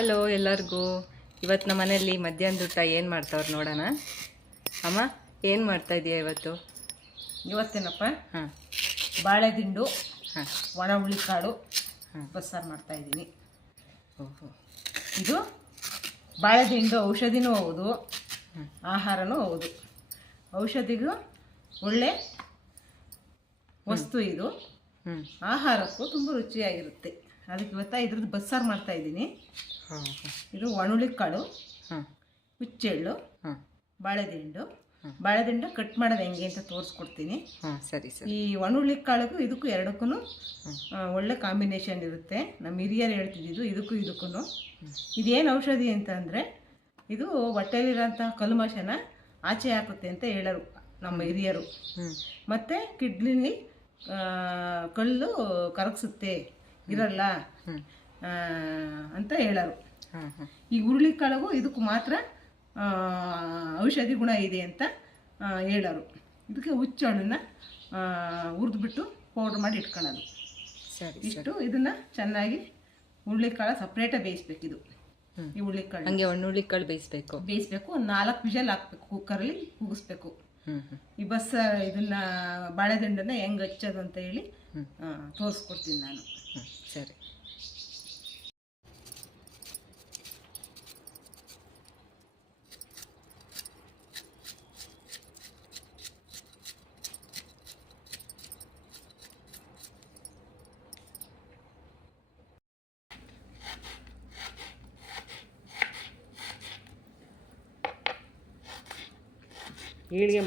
Hello ಎಲ್ಲರಿಗೂ. ಇವತ್ತು ನಮ್ಮ ಮನೆಯಲ್ಲಿ ಮಧ್ಯಾಹ್ನದ ಊಟ ಏನು ಮಾಡ್ತಾವ್ರು ನೋಡೋಣ. ಅಮ್ಮ ಏನು ಮಾಡ್ತಾ ಇದೀಯ ಇವತ್ತು? ಇವತ್ತೇನಪ್ಪ? ಹಾಂ. ಬಾಳೆದಿಂಡು ಹಾಂ. ಒಣ ಹುಳಿಕಾಳು ಹಾಂ. ಬಸ್ಸಾರು ಮಾಡ್ತಾ ಇದ್ದೀನಿ. ಓಹೋ. ಇದು ಬಾಳೆದಿಂಡು ಔಷಧಿನೂ ಹೌದು. ಆಹಾರನೂ ಹೌದು. ಔಷಧಿಗೂ ಒಳ್ಳೆ ವಸ್ತು ಇದು. ಹ್ಞೂ ಆಹಾರಕ್ಕೂ ತುಂಬ ರುಚಿಯಾಗಿರುತ್ತೆ. ಅದಕ್ಕೆ ಇವತ್ತ ಇದ್ರದ್ದು ಬಸ್ಸಾರು ಮಾಡ್ತಾ ಇದ್ದೀನಿ. ಇದು ಒಣುಳಿ ಕಾಳು ಹಾಂ. ಹುಚ್ಚೆಳ್ಳು ಬಾಳೆದಿಂಡು. ಬಾಳೆದಿಂಡು ಕಟ್ ಮಾಡೋದು ಹೆಂಗೆ ಅಂತ ತೋರಿಸ್ಕೊಡ್ತೀನಿ. ಸರಿ ಸರಿ. ಈ ಒಣುಳಿ ಕಾಳಿಗೂ ಇದಕ್ಕೂ ಎರಡಕ್ಕೂ. ಒಳ್ಳೆ ಕಾಂಬಿನೇಷನ್ ಇರುತ್ತೆ. ನಮ್ಮ ಹಿರಿಯರು ಹೇಳ್ತಿದ್ದು ಇದಕ್ಕೂ ಇದಕ್ಕೂ ಇದೇನು ಔಷಧಿ ಅಂತ ಅಂದರೆ ಇದು ಹೊಟ್ಟೆಲಿರೋಂಥ ಕಲ್ಮಶನ ಆಚೆ ಹಾಕುತ್ತೆ ಅಂತ ಹೇಳರು ನಮ್ಮ ಹಿರಿಯರು. ಮತ್ತು ಕಿಡ್ನಿಲಿ ಕಲ್ಲು ಕರಗಿಸುತ್ತೆ. ಇರಲ್ಲ? ಅಂತ ಹೇಳರು. ಈ ಹುರುಳಿಕಾಳಿಗೂ ಇದಕ್ಕೂ ಮಾತ್ರ ಔಷಧಿ ಗುಣ ಇದೆ ಅಂತ ಹೇಳೋರು. ಇದಕ್ಕೆ ಹುಚ್ಚಣ್ಣನ್ನ ಹುರಿದ್ಬಿಟ್ಟು ಪೌಡ್ರ್ ಮಾಡಿ ಇಟ್ಕೊಳ್ಳೋದು. ಸರಿ ಇಷ್ಟು ಇದನ್ನು ಚೆನ್ನಾಗಿ ಹುರುಳಿಕಾಳು ಸಪ್ರೇಟಾಗಿ ಬೇಯಿಸ್ಬೇಕು ಇದು ಈ ಹುರುಳಿಕಾಳು ಹಂಗೆ ಒಣ್ಣುಳ್ಳಿ ಕಾಳು ಬೇಯಿಸ್ಬೇಕು. ಬೇಯಿಸ್ಬೇಕು ಒಂದು ನಾಲ್ಕು ವಿಷಲ್ ಹಾಕ್ಬೇಕು ಕುಕ್ಕರಲ್ಲಿ ಕೂಗಿಸ್ಬೇಕು ಈ ಬಸ್ಸ ಇದನ್ನ ಬಾಳೆದಂಡನ್ನ ಹೆಂಗೆ ಹಚ್ಚೋದು ಅಂತ ಹೇಳಿ ತೋರಿಸ್ಕೊಡ್ತೀನಿ ನಾನು. ಹ್ಞೂ ಸರಿ. ಈಳಿಗೆ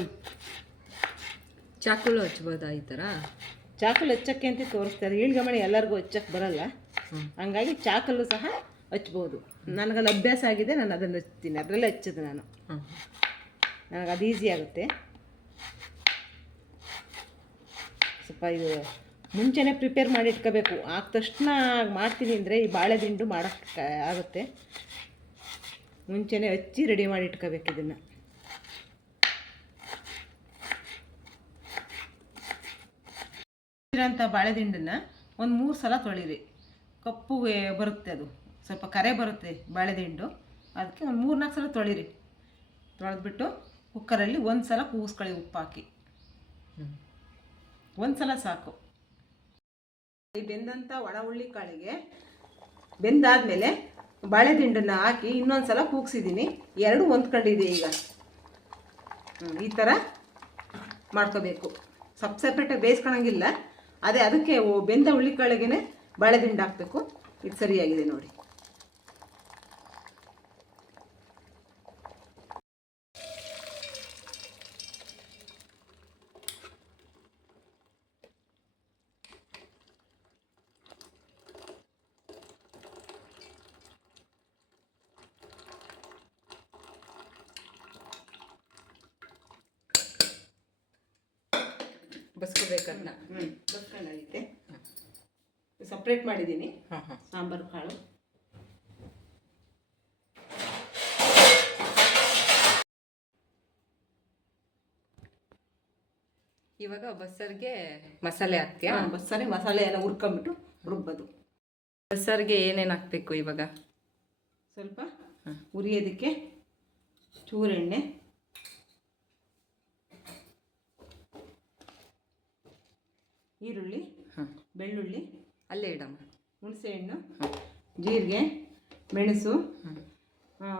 ಚಾಕುಲು ಹಚ್ಬೋದಾ ಈ ಥರ? ಚಾಕಲ್ ಹಚ್ಚಕ್ಕೆ ಅಂತ ತೋರಿಸ್ತಾರೆ. ಈಳ್ಗೆ ಮಣಿ ಎಲ್ಲರಿಗೂ ಹಚ್ಚಕ್ಕೆ ಬರಲ್ಲ. ಹಂಗಾಗಿ ಚಾಕಲ್ಲು ಸಹ ಹಚ್ಬೋದು. ನನಗಲ್ಲಿ ಅಭ್ಯಾಸ ಆಗಿದೆ, ನಾನು ಅದನ್ನು ಹಚ್ತೀನಿ. ಅದರಲ್ಲೇ ಹಚ್ಚೋದು ನಾನು. ನನಗೆ ಅದು ಈಸಿ ಆಗುತ್ತೆ. ಸ್ವಲ್ಪ ಇದು ಮುಂಚೆನೆ ಪ್ರಿಪೇರ್ ಮಾಡಿ ಇಟ್ಕೋಬೇಕು. ಆದ ತಕ್ಷಣ ಮಾಡ್ತೀನಿ ಅಂದರೆ ಈ ಬಾಳೆದಿಂಡು ಮಾಡೋಕ್ಕೆ ಆಗುತ್ತೆ. ಮುಂಚೆನೇ ಹಚ್ಚಿ ರೆಡಿ ಮಾಡಿ ಇಟ್ಕೋಬೇಕು ಇದನ್ನು. ಇರೋಂಥ ಬಾಳೆದಿಂಡನ್ನು ಒಂದು ಮೂರು ಸಲ ತೊಳಿರಿ. ಕಪ್ಪು ಬರುತ್ತೆ ಅದು. ಸ್ವಲ್ಪ ಕರೆ ಬರುತ್ತೆ ಬಾಳೆದಿಂಡು. ಅದಕ್ಕೆ ಒಂದು ಮೂರು ನಾಲ್ಕು ಸಲ ತೊಳಿರಿ. ತೊಳೆದ್ಬಿಟ್ಟು ಕುಕ್ಕರಲ್ಲಿ ಒಂದು ಸಲ ಕೂಗಿಸ್ಕೊಳ್ಳಿ ಉಪ್ಪು ಹಾಕಿ ಒಂದು ಸಲ ಸಾಕು. ಈ ಬೆಂದಂಥ ಒಣ ಹುಳ್ಳಿ ಕಾಳಿಗೆ ಬೆಂದಾದ್ಮೇಲೆ ಬಾಳೆದಿಂಡನ್ನು ಹಾಕಿ ಇನ್ನೊಂದು ಸಲ ಕೂಗ್ಸಿದ್ದೀನಿ. ಎರಡು ಹೊಂದ್ಕೊಂಡಿದೆ ಈಗ. ಈ ಥರ ಮಾಡ್ಕೋಬೇಕು. ಸಪ್ ಸಪ್ರೇಟಾಗಿ ಬೇಯಿಸ್ಕೊಳಂಗಿಲ್ಲ. ಅದೇ ಅದಕ್ಕೆ ಬೆಂದ ಹುಳ್ಳಿಕಾಳಿಗೆ ಬಾಳೆದಿಂಡು ಹಾಕಬೇಕು. ಇದು ಸರಿಯಾಗಿದೆ ನೋಡಿ. ಬಸ್ಕೋಬೇಕನ್ನ ಹ್ಞೂ ಬಸ್ಕೊಂಡಾಗಿದೆ ಸಪ್ರೇಟ್ ಮಾಡಿದ್ದೀನಿ. ಹಾಂ ಹಾಂ. ಸಾಂಬಾರು ಕಾಳು. ಇವಾಗ ಬಸ್ಸರ್ಗೆ ಮಸಾಲೆ ಹಾಕ್ತೀಯಾ? ಹಾ, ಬಸ್ಸಾರಿ ಮಸಾಲೆ ಎಲ್ಲ ಹುರ್ಕೊಂಬಿಟ್ಟು ರುಬ್ಬೋದು. ಬಸ್ಸರ್ಗೆ ಏನೇನು ಹಾಕ್ಬೇಕು ಇವಾಗ? ಸ್ವಲ್ಪ. ಹುರಿಯೋದಕ್ಕೆ ಚೂರೆಣ್ಣೆ ಈರುಳ್ಳಿ ಹಾಂ. ಬೆಳ್ಳುಳ್ಳಿ ಅಲ್ಲೇ ಇಡಮ್ಮ. ಹುಣಸೆಹಣ್ಣು ಹಣ್ಣು ಜೀರಿಗೆ ಮೆಣಸು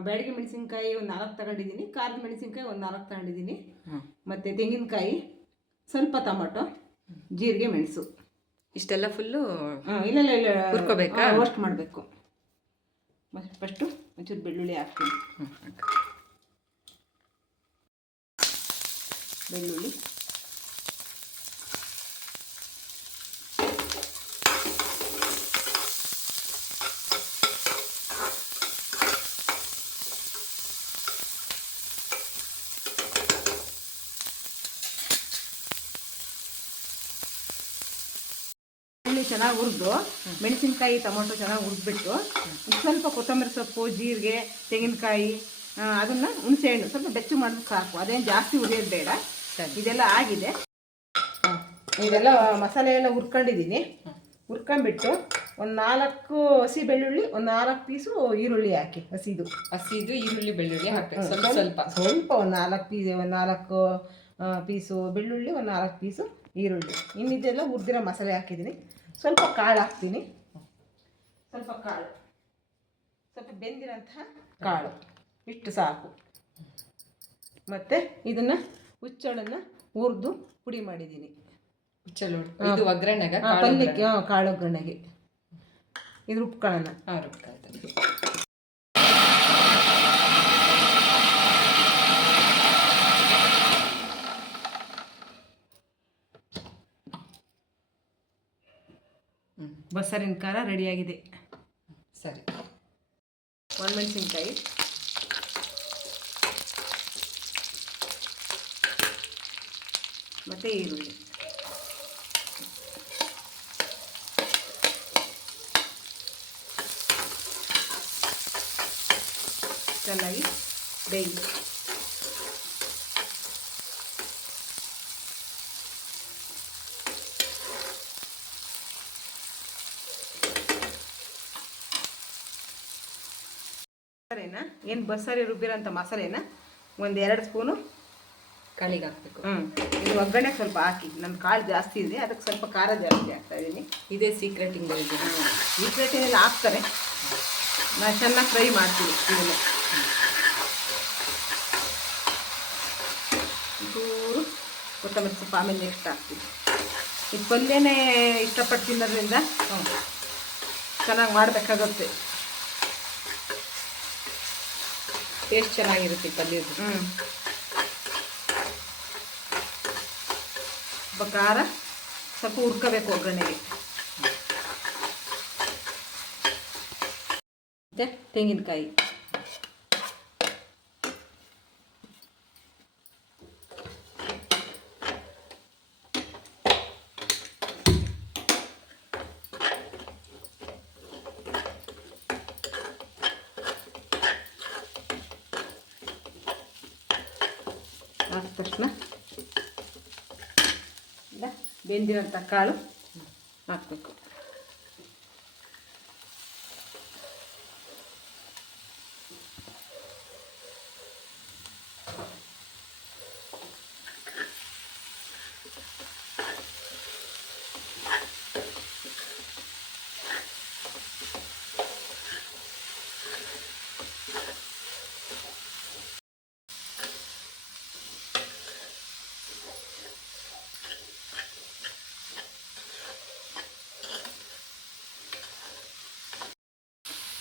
ಬೆಳಗ್ಗೆ ಮೆಣಸಿನ್ಕಾಯಿ ಒಂದು ನಾಲ್ಕು ತಗೊಂಡಿದ್ದೀನಿ ಖಾರದ ಮೆಣಸಿನ್ಕಾಯಿ ಒಂದು ನಾಲ್ಕು ತಗೊಂಡಿದ್ದೀನಿ ಮತ್ತು ತೆಂಗಿನಕಾಯಿ ಸ್ವಲ್ಪ ಟೊಮೊಟೊ ಜೀರಿಗೆ ಮೆಣಸು. ಇಷ್ಟೆಲ್ಲ ಫುಲ್ಲು ಹಾಂ ಇಲ್ಲ ಇಲ್ಲ ಇಲ್ಲ. ಹುರ್ಕೋಬೇಕಾ? ರೋಸ್ಟ್ ಮಾಡಬೇಕು. ಫಸ್ಟು ಒಂಚೂರು ಬೆಳ್ಳುಳ್ಳಿ ಹಾಕ್ತೀನಿ. ಬೆಳ್ಳುಳ್ಳಿ. ಚೆನ್ನಾಗಿ ಹುರಿದು ಮೆಣಸಿನ್ಕಾಯಿ ಟೊಮೊಟೊ ಚೆನ್ನಾಗಿ ಹುರಿದ್ಬಿಟ್ಟು ಸ್ವಲ್ಪ ಕೊತ್ತಂಬರಿ ಸೊಪ್ಪು ಜೀರಿಗೆ ತೆಂಗಿನಕಾಯಿ ಅದನ್ನು ಅದನ್ನ ಹುಣಸೆ ಹಣ್ಣು ಸ್ವಲ್ಪ ಬೆಚ್ಚು ಮಾಡಿದ್ರೆ ಸಾಕು. ಅದೇನು ಜಾಸ್ತಿ ಹುರಿಯೋದು ಬೇಡ. ಇದೆಲ್ಲ ಆಗಿದೆ. ಇದೆಲ್ಲ ಮಸಾಲೆ ಎಲ್ಲ ಹುರ್ಕೊಂಡಿದ್ದೀನಿ. ಹುರ್ಕೊಂಡ್ಬಿಟ್ಟು ಒಂದು ನಾಲ್ಕು ಹಸಿ ಬೆಳ್ಳುಳ್ಳಿ ಒಂದು ನಾಲ್ಕು ಪೀಸು ಈರುಳ್ಳಿ ಹಾಕಿ ಹಸಿದು. ಹಸಿದು ಈರುಳ್ಳಿ ಬೆಳ್ಳುಳ್ಳಿ ಹಾಕಿ ಸ್ವಲ್ಪ ಸ್ವಲ್ಪ ಸ್ವಲ್ಪ. ಒಂದು ನಾಲ್ಕು ಪೀಸ್ ಒಂದು ನಾಲ್ಕು ಪೀಸು ಬೆಳ್ಳುಳ್ಳಿ ಒಂದು ನಾಲ್ಕು ಪೀಸು ಈರುಳ್ಳಿ. ಇನ್ನಿದೆಲ್ಲ ಹುರಿದಿರೋ ಮಸಾಲೆ ಹಾಕಿದ್ದೀನಿ. ಸ್ವಲ್ಪ ಕಾಳು ಹಾಕ್ತೀನಿ. ಸ್ವಲ್ಪ ಕಾಳು. ಸ್ವಲ್ಪ ಬೆಂದಿರೋಂತಹ ಕಾಳು. ಇಷ್ಟು ಸಾಕು. ಮತ್ತು ಇದನ್ನು ಹುಚ್ಚಳನ್ನು ಹುರಿದು ಪುಡಿ ಮಾಡಿದ್ದೀನಿ. ಚಲೋ ಇದು ಒಗ್ಗರಣೆಗೆ ಪಲ್ಯಕ್ಕೆ ಕಾಳು ಒಗ್ಗರಣೆಗೆ ಇದು ರುಬ್ಕೊಳ್ಳೋಣ ಹಾಂ ಬಸರಿನ ಖಾರ ರೆಡಿಯಾಗಿದೆ. ಸರಿ. ಒಣಮೆಣಸಿನ್ಕಾಯಿ ಮತ್ತು ಈರುಳ್ಳಿ. ಚೆನ್ನಾಗಿ ಬೇಯಿ ಮಸಾಲೆನ ಏನು ಬಸ್ಸಾರಿ ರುಬ್ಬಿರೋಂಥ ಮಸಾಲೆನ ಒಂದು ಎರಡು ಸ್ಪೂನು ಕಾಳಿಗೆ ಹಾಕಬೇಕು. ಹ್ಞೂ ಇದು ಒಗ್ಗರಣೆ ಸ್ವಲ್ಪ ಹಾಕಿ. ನನ್ನ ಕಾಳು ಜಾಸ್ತಿ ಇದೆ ಅದಕ್ಕೆ ಸ್ವಲ್ಪ ಖಾರ ಜಾಸ್ತಿ ಹಾಕ್ತಾ ಇದ್ದೀನಿ ಇದೇ ಸೀಕ್ರೆಟ್ ಇಂಗ್ರೀಡಿಯಂಟ್ ಈ ಪ್ಲೇಟಿನೆಲ್ಲ ಹಾಕ್ತಾರೆ. ನಾನು ಚೆನ್ನಾಗಿ ಫ್ರೈ ಮಾಡ್ತೀನಿ ಇದನ್ನು. ಚೂರು ಕೊತ್ತಂಬರಿ ಸೊಪ್ಪು ಆಮೇಲೆ ನೆಕ್ಸ್ಟ್ ಹಾಕ್ತೀನಿ. ಈ ಪಲ್ಯನೇ ಇಷ್ಟಪಟ್ಟು ತಿನ್ನೋದ್ರಿಂದ ಚೆನ್ನಾಗಿ ಮಾಡಬೇಕಾಗುತ್ತೆ. ಟೇಸ್ಟ್ ಚೆನ್ನಾಗಿರುತ್ತೆ ಪಲ್ಯ ಹ್ಞೂ ಸ್ವಲ್ಪ ಖಾರ ಸ್ವಲ್ಪ ಹುರ್ಕೋಬೇಕು ಒಗ್ಗರಣೆಗೆ. ಮತ್ತೆ ತೆಂಗಿನಕಾಯಿ. ಹಾಕಿದ ತಕ್ಷಣ ಬೆಂದಿರೋಂಥ ಕಾಳು ಹಾಕಬೇಕು.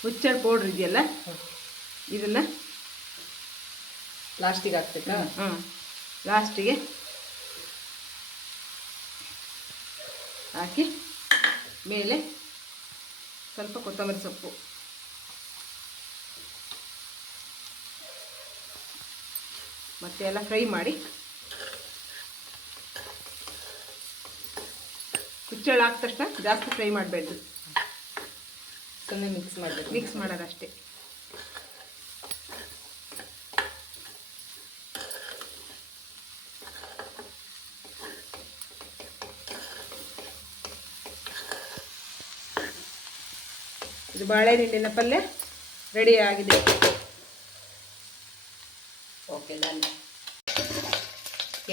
ಹುಚ್ಚಳ ಪೌಡ್ರ್ ಇದೆಯಲ್ಲ? ಇದನ್ನು ಲಾಸ್ಟಿಗೆ ಹಾಕ್ಬೇಕಾ? ಹಾಂ ಲಾಸ್ಟಿಗೆ ಹಾಕಿ ಮೇಲೆ ಸ್ವಲ್ಪ ಕೊತ್ತಂಬರಿ ಸೊಪ್ಪು. ಮತ್ತೆ ಎಲ್ಲ ಫ್ರೈ ಮಾಡಿ. ಹುಚ್ಚಳ ಹಾಕಿದ ತಕ್ಷಣ ಜಾಸ್ತಿ ಫ್ರೈ ಮಾಡಬೇಡ್ದು ಸುಮ್ಮನೆ ಮಿಕ್ಸ್ ಮಾಡಬೇಕು. ಮಿಕ್ಸ್ ಮಾಡೋದಷ್ಟೇ. ಇದು ಬಾಳೆಹಣ್ಣಿನ ಪಲ್ಯ ರೆಡಿ ಆಗಿದೆ. ಓಕೆ ಡನ್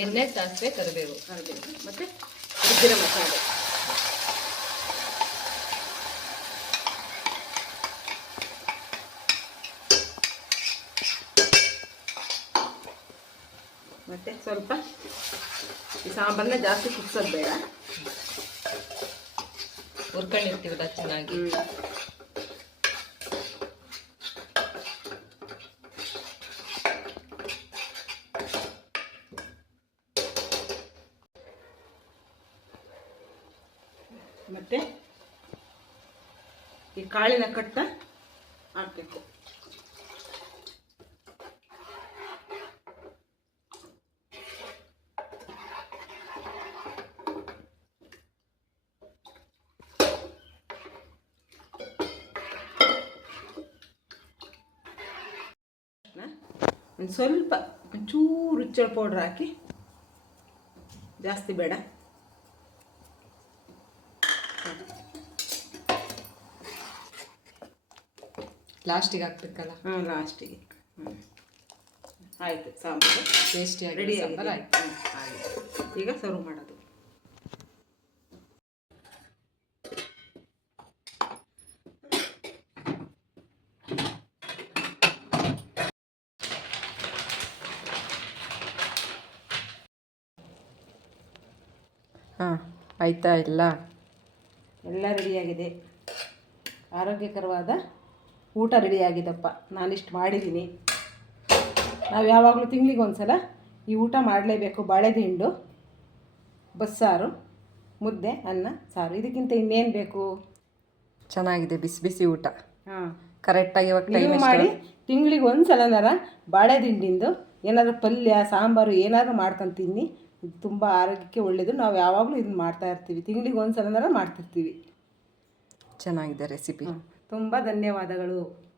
ಎಣ್ಣೆ ಸಾಸಿವೆ ಕರಿಬೇವು. ಕರಿಬೇವು. ಮತ್ತು ಉದ್ದಿನ ಮಸಾಲೆ ಮತ್ತು ಸ್ವಲ್ಪ ಈ ಸಾಂಬಾರನ್ನ ಜಾಸ್ತಿ ಕುದಿಸೋದು ಬೇಡ. ಹುರ್ಕೊಂಡಿರ್ತೀವಲ್ಲ ಚೆನ್ನಾಗಿ? ಮತ್ತೆ ಈ ಕಾಳಿನ ಕಟ್ಟ ಹಾಕಬೇಕು. ಒಂದು ಸ್ವಲ್ಪ ಒಂಚೂರು ಹುಚ್ಚಳ ಪೌಡ್ರ್ ಹಾಕಿ ಜಾಸ್ತಿ ಬೇಡ. ಲಾಸ್ಟಿಗೆ ಹಾಕ್ಬೇಕಲ್ಲ? ಹಾಂ ಲಾಸ್ಟಿಗೆ. ಹ್ಞೂ ಆಯಿತು ಸಾಂಬಾರು. ಟೇಸ್ಟಿಯಾಗಿ ರೆಡಿ ಸಾಂಬಾರು ಆಯಿತು. ಈಗ ಸರ್ವ್ ಮಾಡೋದು. ಹಾಂ ಆಯ್ತಾ ಇಲ್ಲ? ಎಲ್ಲ ರೆಡಿಯಾಗಿದೆ. ಆರೋಗ್ಯಕರವಾದ ಊಟ ರೆಡಿಯಾಗಿದೆಪ್ಪ. ನಾನಿಷ್ಟು ಮಾಡಿದ್ದೀನಿ. ನಾವು ಯಾವಾಗಲೂ ತಿಂಗಳಿಗೆ ಒಂದು ಸಲ ಈ ಊಟ ಮಾಡಲೇಬೇಕು. ಬಾಳೆದಿಂಡು ಬಸ್ಸಾರು ಮುದ್ದೆ ಅನ್ನ ಸಾರು. ಇದಕ್ಕಿಂತ ಇನ್ನೇನು ಬೇಕು? ಚೆನ್ನಾಗಿದೆ ಬಿಸಿ ಬಿಸಿ ಊಟ. ಹಾಂ. ಕರೆಕ್ಟಾಗಿ ಇವಾಗ ಟೈಮ್ ಮಾಡಿ ತಿಂಗಳಿಗೆ ಒಂದು ಸಲನಾರ ಬಾಳೆ ದಿಂಡಿಂದು ಏನಾದರೂ ಪಲ್ಯ ಸಾಂಬಾರು ಏನಾದರೂ ಮಾಡ್ಕೊಂಡು ತಿನ್ನಿ. ಇದು ತುಂಬ ಆರೋಗ್ಯಕ್ಕೆ ಒಳ್ಳೆಯದು ನಾವು ಯಾವಾಗಲೂ ಇದನ್ನ ಮಾಡ್ತಾ ಇರ್ತೀವಿ. ತಿಂಗಳಿಗೆ ಒಂದು ಸಲನಾರ ಮಾಡ್ತಿರ್ತೀವಿ. ಚೆನ್ನಾಗಿದೆ ರೆಸಿಪಿ ತುಂಬ ಧನ್ಯವಾದಗಳು.